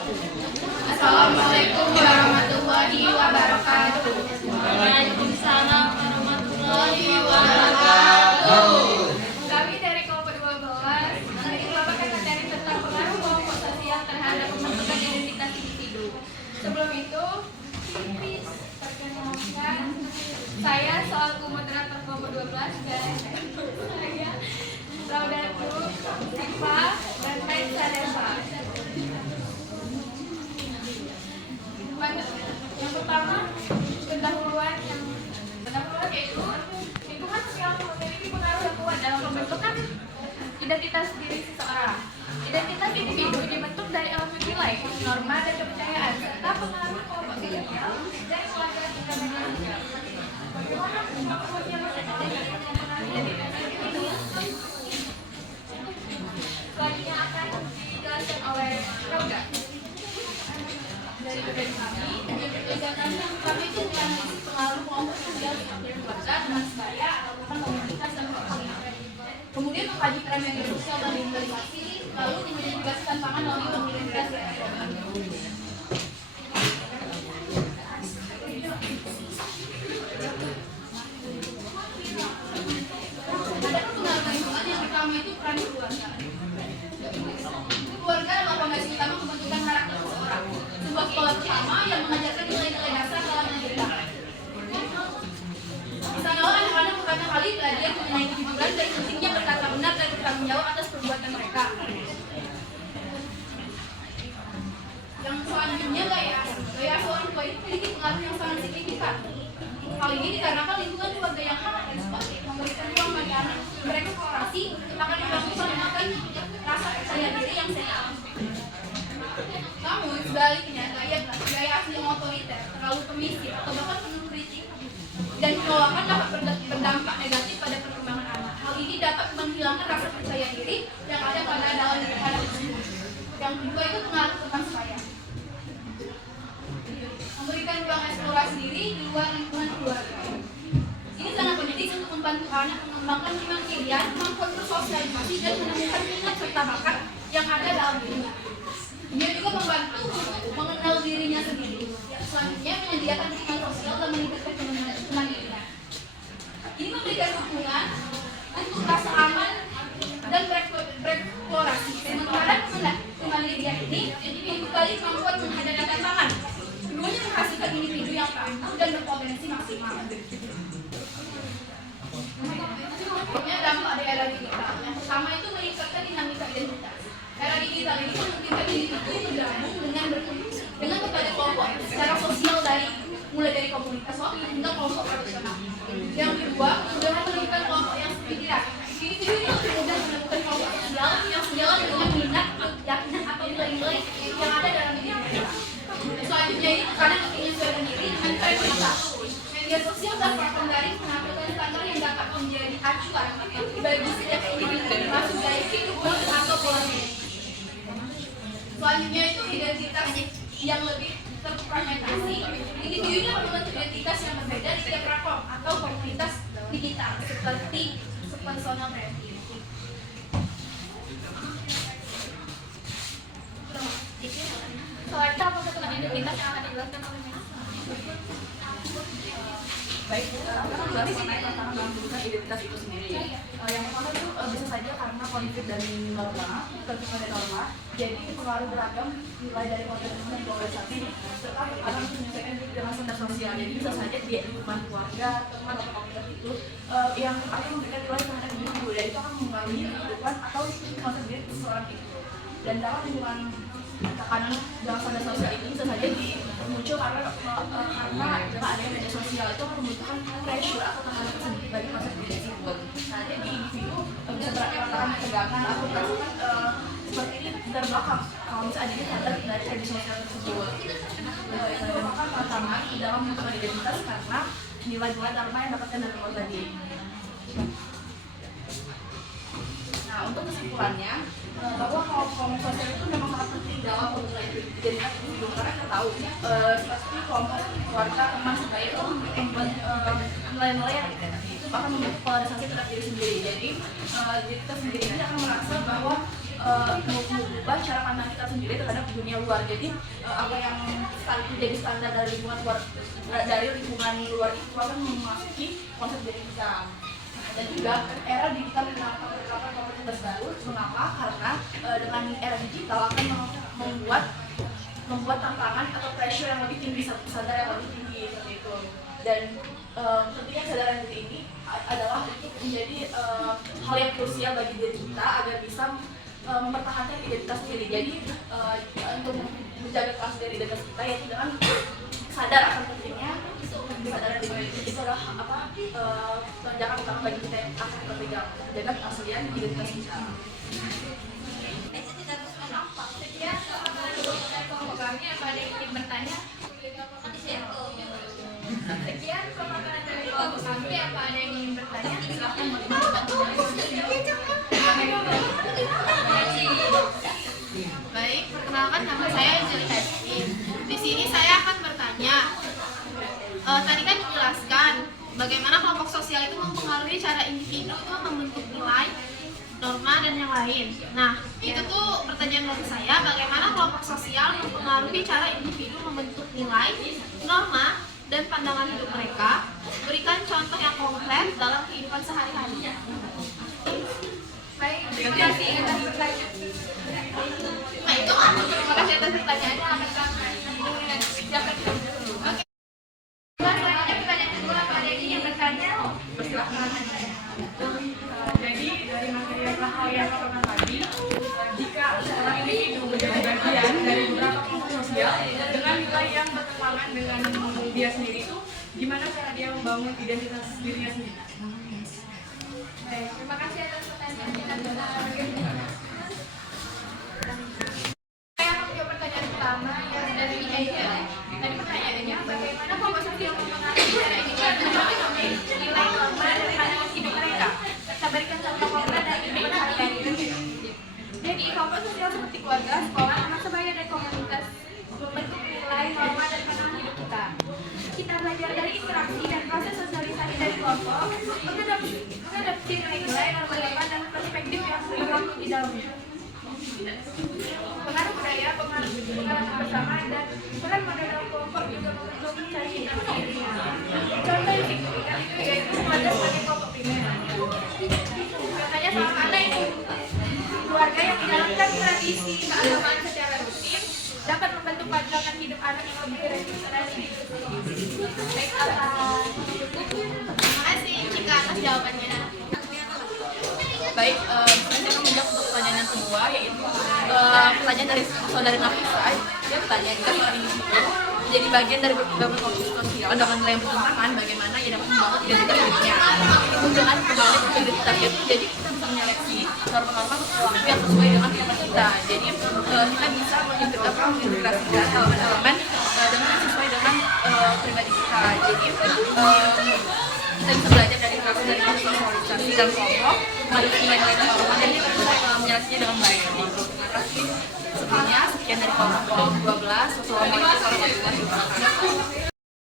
Assalamualaikum warahmatullahi wabarakatuh. Waalaikumsalam warahmatullahi wabarakatuh. Kami dari kelompok 12 ini merupakan materi tentang pengaruh kelompok sosial terhadap pembentukan identitas individu. Sebelum itu, perkenalkan saya selaku moderator kelompok 12 dan saya Laudatur Siva dan Taisa Deva. Yang pertama, pendahuluan yaitu lingkungan sosial memiliki pengaruh yang kuat dalam pembentukan identitas diri seseorang. Identitas individu dibentuk dari elemen nilai, norma, dan kepercayaan serta pengaruh kelompok sosial dan keluarga hingga media sosial. Bagaimana pengaruhnya mempengaruhi identitas individu? Selanjutnya akan dijelaskan oleh Roga. Dari kami itu menganalisis pengaruh kelompok sosial seperti keluarga, teman sebaya, atau bahkan komunitas dan komunitas. Kemudian mengkaji peran media sosial dan digitalisasi, lalu dimodifikasi tantangan melalui komunitas. Ada pengaruh lingkungan yang pertama itu peran keluarga. Keluarga adalah fondasi utama pembentukan karakter seseorang. Sebuah sekolah pertama yang mengajarkan nilai-nilai dasar dalam mendidik. Misalnya anak-anak pertama kali belajar mengenai kejujuran dan pentingnya berkata benar dan bertanggung jawab atas perbuatan mereka. Yang selanjutnya gaya asuh orang tua itu memiliki pengaruh yang sangat signifikan. Hal ini dikarenakan lingkungan keluarga yang hangat dan sportif memberikan ruang bagi anak mereka eksplorasi akan membangun rasa percaya diri yang sehat. Namun sebaliknya gaya asuh yang otoriter, terlalu permisif atau bahkan penuh kritik dan penolakan dapat berdampak negatif pada perkembangan anak. Hal ini dapat menghilangkan rasa percaya diri yang ada pada dalam diri anak tersebut. Yang kedua itu pengaruh teman sebaya. Memberikan ruang eksplorasi diri di luar lingkungan keluarga. Ini sangat penting untuk membantu anak mengembangkan kemandirian, kemampuan bersosialisasi dan menemukan minat serta bakat yang ada dalam dirinya. Dia juga membantu untuk mengenal dirinya sendiri. Selanjutnya menyediakan lingkungan sosial dan meningkatkan kemandirian. Ini memberikan dukungan untuk rasa aman dan bereksplorasi. Sementara kemandirian ini dibekali kemampuan menghadapi tantangan. Keduanya menghasilkan individu yang tangguh dan berpotensi maksimal. Dampak dari era digital. Yang pertama itu meningkatkan dinamika identitas. Era digital ini memungkinkan individu bergabung dengan berbagai kelompok secara sosial mulai dari komunitas lokal hingga kelompok profesional. Yang kedua, kemudahan menemukan kelompok yang sepikiran. Individu ini lebih mudah menemukan kelompok sosial yang sejalan dengan minat, keyakinan atau nilai-nilai yang ada dalam diri mereka. Selanjutnya ini tekanan untuk menyesuaikan diri dengan tren masa. Media sosial dan platform daring menampilkan standar yang dapat menjadi acuan bagi setiap individu termasuk gaya hidup atau pola hidup. Selanjutnya itu identitas yang lebih terfragmentasi. Individunya membentuk identitas yang berbeda di setiap platform atau komunitas digital seperti personal branding. Selanjutnya pembentukan identitas yang akan dijelaskan oleh Mas. Baik, kita membahas mengenai tantangan pembentukan identitas itu sendiri. Yang pertama itu bisa saja karena konflik dan norma, jadi pengaruh beragam mulai dari konteks dan globalisasi serta akan menyelesaikan diri dengan standar sosial. Jadi bisa saja di lingkungan keluarga, teman atau komunitas itu yang akan memberikan nilai terhadap individu, dan itu akan mempengaruhi kehidupan atau konsep diri seseorang itu. Dan dalam lingkungan tekanan dalam standar sosial ini bisa saja muncul karena adanya media sosial itu membutuhkan pressure atau tekanan tersendiri bagi proses diri tersebut. Nah, jadi individu bisa merasakan ketegangan atau merasakan seperti ini terbelakang kalau misalnya dia sadar dari media sosial tersebut. Itu merupakan tantangan dalam membentuk identitas karena nilai-nilai dharma yang dapatkan dari luar tadi. Nah, untuk kesimpulannya, bahwa kelompok sosial itu memang sangat penting dalam pembentukan identitas individu, karena kita tahu seperti kelompok keluarga, teman sebaya itu nilai-nilai yang itu akan membentuk polarisasi terhadap diri sendiri. Jadi diri kita sendiri ini akan merasa bahwa mengubah cara pandang kita sendiri terhadap dunia luar. Jadi apa yang jadi standar dari lingkungan luar itu akan memasuki konsep diri kita. Dan juga era digital menerapkan kompetensi baru. Mengapa? Karena dengan era digital akan membuat tantangan atau pressure yang lebih tinggi, standar yang lebih tinggi seperti itu. Dan tentunya kesadaran diri ini adalah menjadi hal yang krusial bagi diri kita agar bisa mempertahankan identitas sendiri. Jadi untuk menjaga kelas dari identitas kita yaitu dengan sadar akan pentingnya kesadaran diri itu adalah tunjangan utama bagi kita yang akan berpegang menjaga keaslian identitas kita. Ya, programnya apa ada yang ingin bertanya? Sekian pemaparan dari kelompok kami. Apa ada yang ingin bertanya? Silahkan. Baik, perkenalkan nama saya Angeli Hesti. Di sini saya akan bertanya. Tadi kan dijelaskan bagaimana kelompok sosial itu mempengaruhi cara individu itu membentuk nilai, norma, dan yang lain. Nah, itu tuh pertanyaan dari saya, bagaimana kelompok sosial mempengaruhi cara individu membentuk nilai, norma, dan pandangan hidup mereka. Berikan contoh yang konkret dalam kehidupan sehari-hari. Baik, terima kasih atas pertanyaan. Nah, itu aku terima kasih atas pertanyaannya. Silakan. Oke. Pertanyaan kedua, apa ada yang ingin bertanya? Persilahkan. Jadi dari materi hal yang pertama tadi, jika seorang individu menjadi bagian dari beberapa kelompok sosial dengan nilai yang bertentangan dengan dia sendiri itu, gimana cara dia membangun identitas dirinya sendiri? Baik, terima kasih atas pertanyaannya. Saya akan menjawab pertanyaan pertama yang dari Aida. Tadi pertanyaannya, bagaimana kelompok sosial mempengaruhi cara individu memiliki nilai, norma, dan pandangan hidup mereka? Kita berikan contoh konkret dari kehidupan sehari-hari. Jadi kelompok sosial seperti keluarga, sekolah, anak sebaya, dan komunitas membentuk nilai, norma, dan pandangan hidup kita. Kita belajar dari interaksi dan proses sosialisasi dari kelompok, mengadopsi nilai-nilai, norma, dan perspektif yang berlaku di dalamnya. Pengaruh budaya, pengalaman bersama, dan peran model dalam kelompok juga membentuk cara kita sendiri. Contoh yang signifikan itu yaitu keluarga sebagai kelompok primer. Contohnya sama mana itu? Keluarga yang menjalankan tradisi keagamaan secara rutin dapat membentuk pandangan hidup anak yang lebih representasi. Baik, terima kasih Cika atas jawabannya. Baik, saya akan menjawab untuk pertanyaan yang kedua, yaitu pertanyaan dari saudari Nafisa. Dia bertanya, jika seorang individu menjadi bagian dari beberapa kelompok sosial dengan nilai yang bertentangan, bagaimana ia dapat membangun identitas dirinya? Itu dengan kembali ke identitas itu, jadi kita bisa menyeleksi norma-norma perilaku yang sesuai dengan kehidupan kita. Jadi kita bisa mengintegrasikan elemen-elemen dengan yang sesuai dengan pribadi kita. Jadi kita bisa belajar dari interaksi dari sosialisasi dan kelompok, mengadopsi nilai-nilai dan norma, dan kita bisa menyeleksinya dengan baik. Terima kasih. Sebelumnya, sekian dari kelompok 12. Wassalamualaikum warahmatullahi wabarakatuh.